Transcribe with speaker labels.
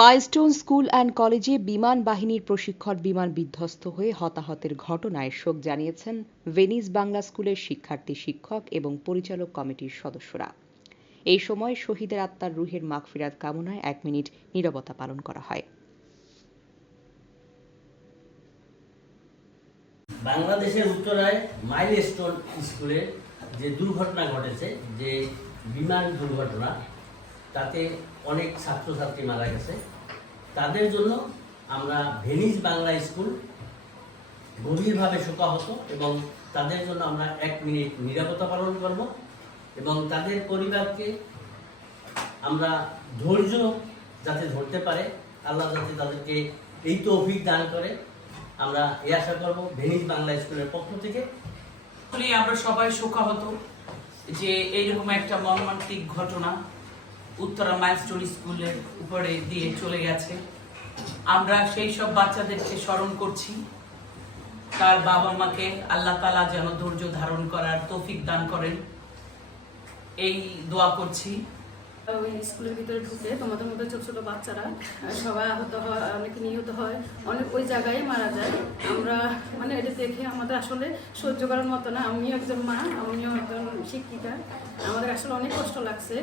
Speaker 1: Milestone school and কলেজে বিমান বাহিনীর প্রশিক্ষণ বিমান বিধ্বস্ত হয়ে হতাহতের ঘটনায় শোক জানিয়েছেন ভেনিস বাংলা স্কুলের শিক্ষার্থী, শিক্ষক এবং পরিচালক কমিটির সদস্যরা। এই সময় শহীদের আত্মার রুহের মাগফিরাত কামনায় এক মিনিট নীরবতা পালন করা হয়।
Speaker 2: বাংলাদেশের উত্তরায় মাইলস্টোন স্কুলে যে দুর্ঘটনা ঘটেছে, যে বিমান দুর্ঘটনা তাতে অনেক ছাত্রছাত্রী মারা গেছে। তাদের জন্য আমরা ভেনিস বাংলা স্কুল গভীরভাবে শোকাহত এবং তাদের জন্য আমরা এক মিনিট নিরাপত্তা পালন করব এবং তাদের পরিবারকে আমরা ধৈর্য যাতে ধরতে পারে, আল্লাহ যাতে তাদেরকে এই তো দান করে। আমরা এ আশা করব ভেনিস বাংলা স্কুলের পক্ষ থেকে।
Speaker 3: আমরা সবাই শোকাহত যে এইরকম একটা মর্মান্তিক ঘটনা উত্তরা মাইলস্টোন স্কুলের উপরে দিয়ে চলে গেছে। আমরা সেই সব বাচ্চাদেরকে স্মরণ করছি। তার বাবা মাকে আল্লাহ তালা যেন ধৈর্য ধারণ করার তৌফিক দান করেন। এই দোয়া করছি।
Speaker 4: ওই স্কুলের ভিতরে ঢুকে তোমাদের মধ্যে ছোট ছোট বাচ্চারা, সবাই আহত হয়, অনেকে নিহত হয়, অনেক ওই জায়গায় মারা যায়। আমরা মানে এটা দেখে আমাদের আসলে সহ্য করার মতো না। আমিও একজন মা, আমিও একজন শিক্ষিকা। আমাদের আসলে অনেক কষ্ট লাগছে।